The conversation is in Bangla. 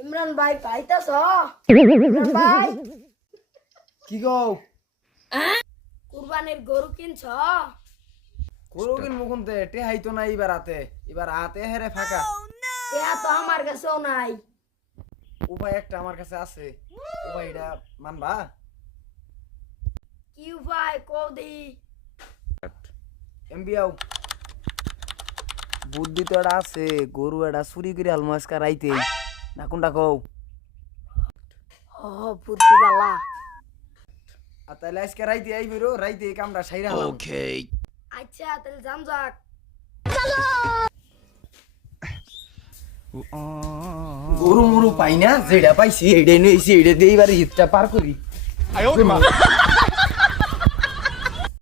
ইমরান ভাই পাইতাছ? ইমরান ভাই কি গো? কুরবানির গরু কিনছ? গরু কিনবো কোনতে? টেহাই তো নাই এবার হাতে। এবার হাতে হেরে ফাঁকা। টেহা তো আমার কাছেও নাই। উপায় একটা আমার কাছে আছে। উপায়টা মানবা? কি উপায় কও দি? এমবিআও বুদ্ধি তো এটা আছে। গরু এটা চুরি করে আলমো আজকা রাইতে না কোনটা কও? ও বুদ্ধি বালা। আর তাহলে আজকে রাইতে আইবি রো, রাইতে এই কামটা সাইরা ওকে। আচ্ছা তাহলে যাম যাক। গরু মরু পাই না, যেটা পাইছি এইটাই নিয়েছি, এইটা দিয়ে এবার ঈদটা পার করি।